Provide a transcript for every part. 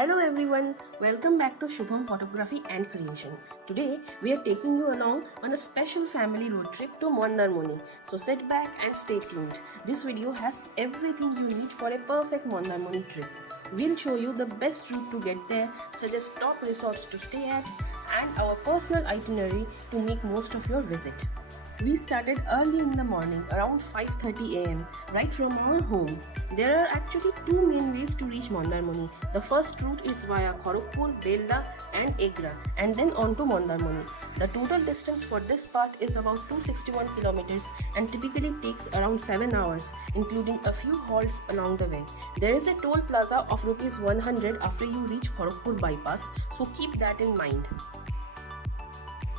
Hello everyone, welcome back to Shubham Photography and Creation. Today we are taking you along on a special family road trip to Mandarmoni. So sit back and stay tuned. This video has everything you need for a perfect Mandarmoni trip. We'll show you the best route to get there, suggest top resorts to stay at, and our personal itinerary to make most of your visit. We started early in the morning, around 5:30 am, right from our home. There are actually two main ways to reach Mandarmoni. The first route is via Kharagpur, Belda, and Egra, and then on to Mandarmoni. The total distance for this path is about 261 kilometers and typically takes around 7 hours, including a few halts along the way. There is a toll plaza of Rs 100 after you reach Kharagpur bypass, so keep that in mind.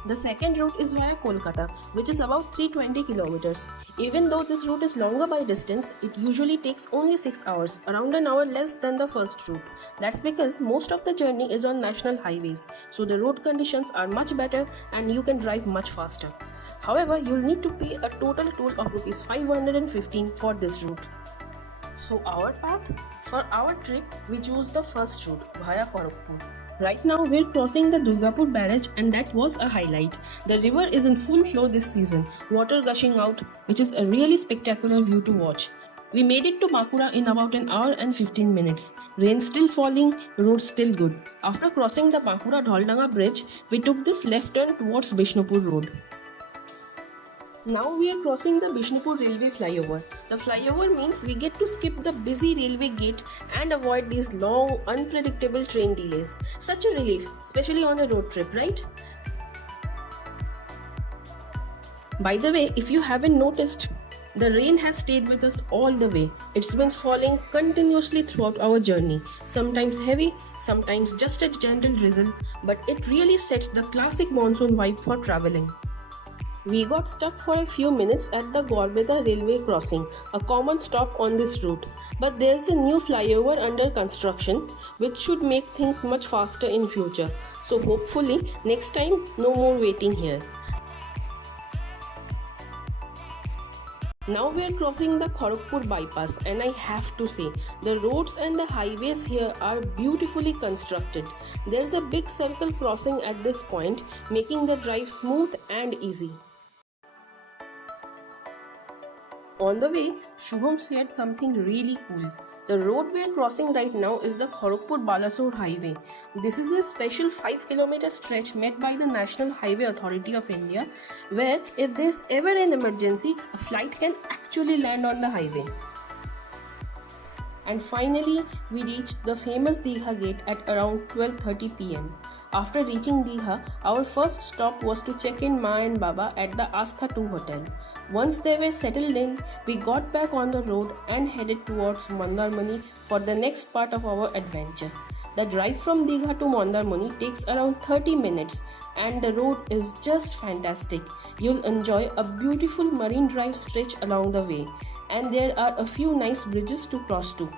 The second route is via Kolkata, which is about 320 kilometers. Even though this route is longer by distance, it usually takes only 6 hours, around an hour less than the first route. That's because most of the journey is on national highways, so the road conditions are much better and you can drive much faster. However, you'll need to pay a total toll of Rs 515 for this route. So our path? For our trip, we chose the first route via Kharagpur. Right now we're crossing the Durgapur barrage and that was a highlight. The river is in full flow this season, water gushing out, which is a really spectacular view to watch. We made it to Bakura in about an hour and 15 minutes. Rain still falling, road still good. After crossing the Bakura Dholdanga bridge, we took this left turn towards Bishnupur road. Now we are crossing the Bishnupur railway flyover. The flyover means we get to skip the busy railway gate and avoid these long, unpredictable train delays. Such a relief, especially on a road trip, right? By the way, if you haven't noticed, the rain has stayed with us all the way. It's been falling continuously throughout our journey. Sometimes heavy, sometimes just a gentle drizzle, but it really sets the classic monsoon vibe for traveling. We got stuck for a few minutes at the Gorbeda railway crossing, a common stop on this route. But there's a new flyover under construction which should make things much faster in future. So hopefully next time no more waiting here. Now we are crossing the Kharagpur bypass and I have to say, the roads and the highways here are beautifully constructed. There's a big circle crossing at this point, making the drive smooth and easy. On the way, Shubham shared something really cool. The road we are crossing right now is the Kharagpur-Balasore highway. This is a special 5-kilometer stretch made by the National Highway Authority of India, where if there's ever an emergency, a flight can actually land on the highway. And finally, we reached the famous Digha gate at around 12:30 pm. After reaching Digha, our first stop was to check in Ma and Baba at the Astha 2 hotel. Once they were settled in, we got back on the road and headed towards Mandarmoni for the next part of our adventure. The drive from Digha to Mandarmoni takes around 30 minutes and the road is just fantastic. You'll enjoy a beautiful marine drive stretch along the way, and there are a few nice bridges to cross too.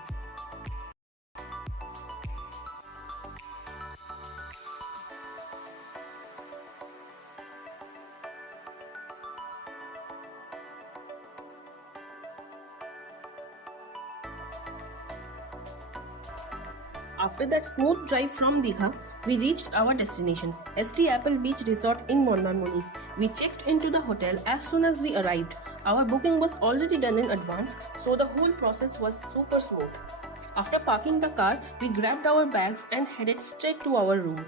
After that smooth drive from Digha, we reached our destination, ST Apple Beach Resort in Mandarmoni. We checked into the hotel as soon as we arrived. Our booking was already done in advance, so the whole process was super smooth. After parking the car, we grabbed our bags and headed straight to our room.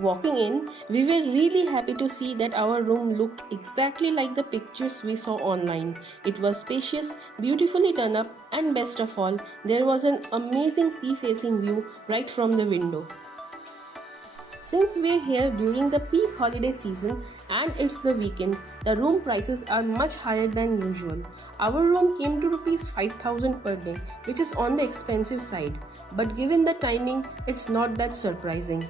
Walking in, we were really happy to see that our room looked exactly like the pictures we saw online. It was spacious, beautifully done up, and best of all, there was an amazing sea-facing view right from the window. Since we're here during the peak holiday season and it's the weekend, the room prices are much higher than usual. Our room came to Rs 5,000 per day, which is on the expensive side. But given the timing, it's not that surprising.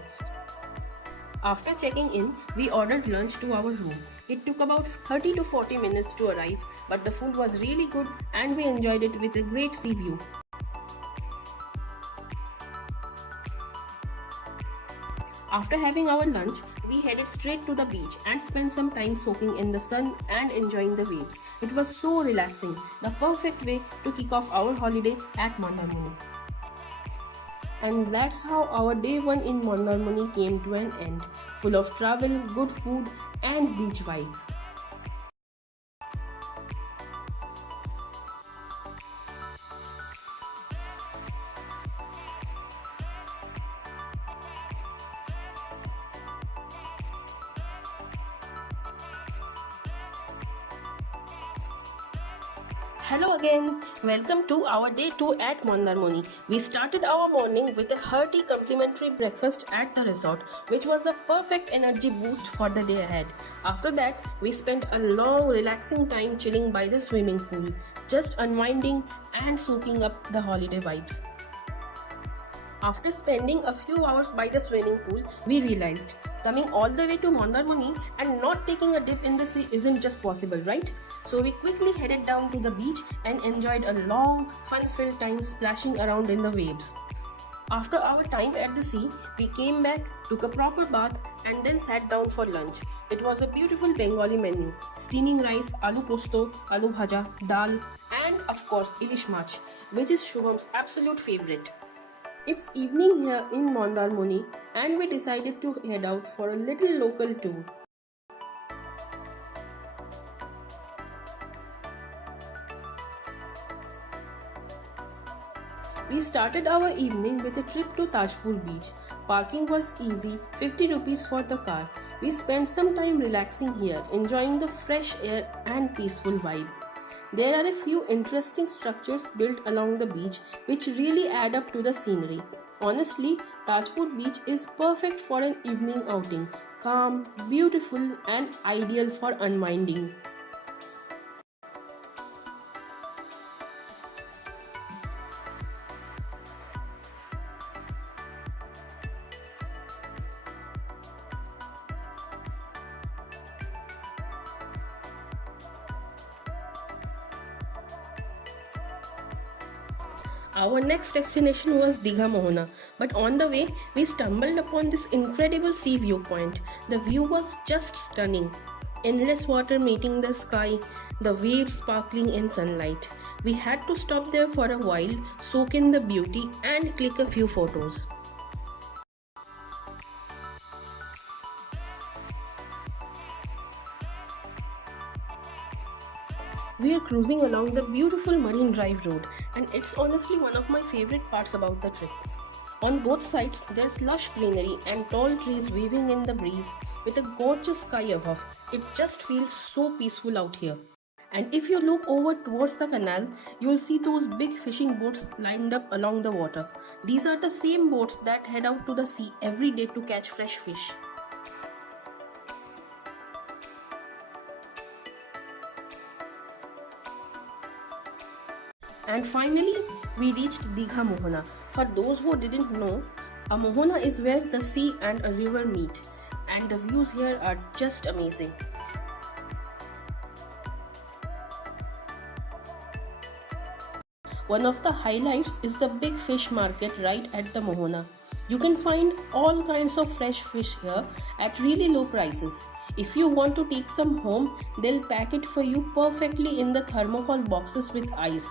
After checking in, we ordered lunch to our room. It took about 30 to 40 minutes to arrive, but the food was really good and we enjoyed it with a great sea view. After having our lunch, we headed straight to the beach and spent some time soaking in the sun and enjoying the waves. It was so relaxing, the perfect way to kick off our holiday at Mandarmoni. And that's how our day one in Mandarmani came to an end, full of travel, good food, and beach vibes. Hello again. Welcome to our day 2 at Mandarmani. We started our morning with a hearty complimentary breakfast at the resort, which was a perfect energy boost for the day ahead. After that, we spent a long, relaxing time chilling by the swimming pool, just unwinding and soaking up the holiday vibes. After spending a few hours by the swimming pool, we realized coming all the way to Mandarmani and not taking a dip in the sea isn't just possible, right? So we quickly headed down to the beach and enjoyed a long, fun-filled time splashing around in the waves. After our time at the sea, we came back, took a proper bath, and then sat down for lunch. It was a beautiful Bengali menu: steaming rice, aloo posto, aloo bhaja, dal, and of course ilish mach, which is Shubham's absolute favorite. It's evening here in Mandarmani, and we decided to head out for a little local tour. We started our evening with a trip to Tajpur beach. Parking was easy, 50 rupees for the car. We spent some time relaxing here, enjoying the fresh air and peaceful vibe. There are a few interesting structures built along the beach which really add up to the scenery. Honestly, Tajpur beach is perfect for an evening outing. Calm, beautiful, and ideal for unwinding. Our next destination was Digha Mohana, but on the way, we stumbled upon this incredible sea viewpoint. The view was just stunning. Endless water meeting the sky, the waves sparkling in sunlight. We had to stop there for a while, soak in the beauty, and click a few photos. We are cruising along the beautiful Marine Drive road, and it's honestly one of my favorite parts about the trip. On both sides, there's lush greenery and tall trees waving in the breeze with a gorgeous sky above. It just feels so peaceful out here. And if you look over towards the canal, you'll see those big fishing boats lined up along the water. These are the same boats that head out to the sea every day to catch fresh fish. And finally, we reached Digha Mohana. For those who didn't know, a Mohana is where the sea and a river meet, and the views here are just amazing. One of the highlights is the big fish market right at the Mohana. You can find all kinds of fresh fish here at really low prices. If you want to take some home, they'll pack it for you perfectly in the thermocol boxes with ice.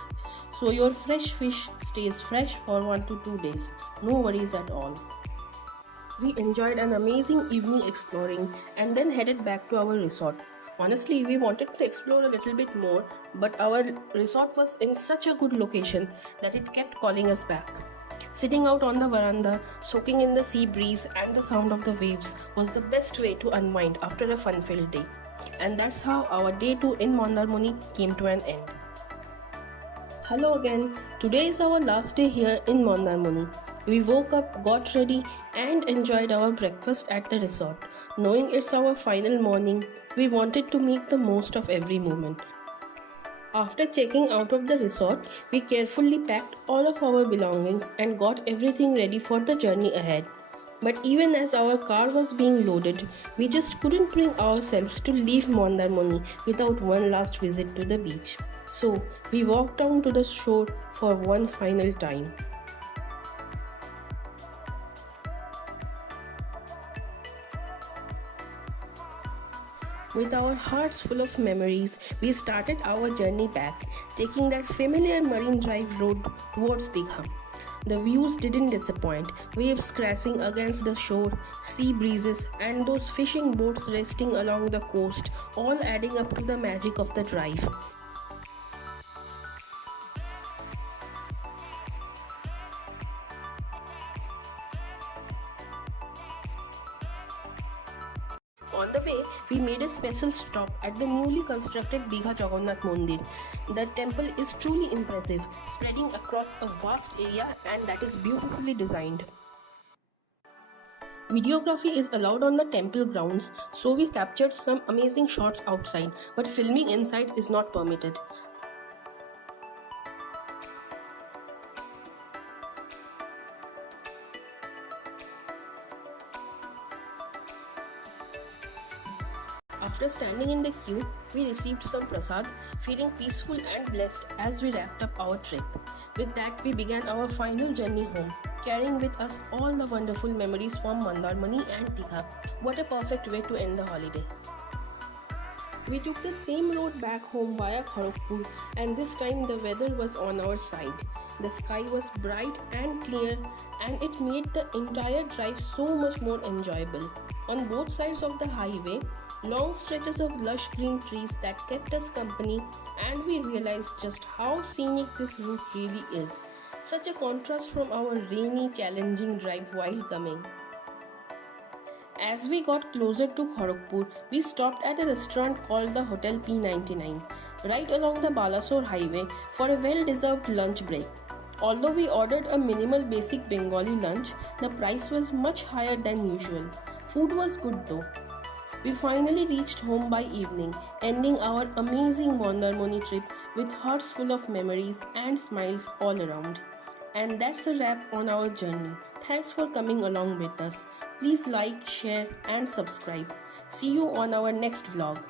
So your fresh fish stays fresh for 1 to 2 days. No worries at all. We enjoyed an amazing evening exploring and then headed back to our resort. Honestly, we wanted to explore a little bit more, but our resort was in such a good location that it kept calling us back. Sitting out on the veranda, soaking in the sea breeze and the sound of the waves was the best way to unwind after a fun-filled day. And that's how our day 2 in Mandarmani came to an end. Hello again. Today is our last day here in Mandarmani. We woke up, got ready, and enjoyed our breakfast at the resort. Knowing it's our final morning, we wanted to make the most of every moment. After checking out of the resort, we carefully packed all of our belongings and got everything ready for the journey ahead. But even as our car was being loaded, we just couldn't bring ourselves to leave Mandarmani without one last visit to the beach. So we walked down to the shore for one final time. With our hearts full of memories, we started our journey back, taking that familiar Marine Drive road towards Digha. The views didn't disappoint, waves crashing against the shore, sea breezes, and those fishing boats resting along the coast, all adding up to the magic of the drive. On the way, we made a special stop at the newly constructed Digha Jagannath Mandir. The temple is truly impressive, spreading across a vast area and that is beautifully designed. Videography is allowed on the temple grounds, so we captured some amazing shots outside, but filming inside is not permitted. After standing in the queue, we received some prasad, feeling peaceful and blessed as we wrapped up our trip. With that, we began our final journey home, carrying with us all the wonderful memories from Mandarmani and Digha. What a perfect way to end the holiday. We took the same road back home via Kharagpur, and this time the weather was on our side. The sky was bright and clear, and it made the entire drive so much more enjoyable. On both sides of the highway, long stretches of lush green trees that kept us company, and we realized just how scenic this route really is. Such a contrast from our rainy, challenging drive while coming. As we got closer to Kharagpur, we stopped at a restaurant called the Hotel P99, right along the Balasore highway for a well-deserved lunch break. Although we ordered a minimal basic Bengali lunch, the price was much higher than usual. Food was good though. We finally reached home by evening, ending our amazing Mandarmani trip with hearts full of memories and smiles all around. And that's a wrap on our journey. Thanks for coming along with us. Please like, share, and subscribe. See you on our next vlog.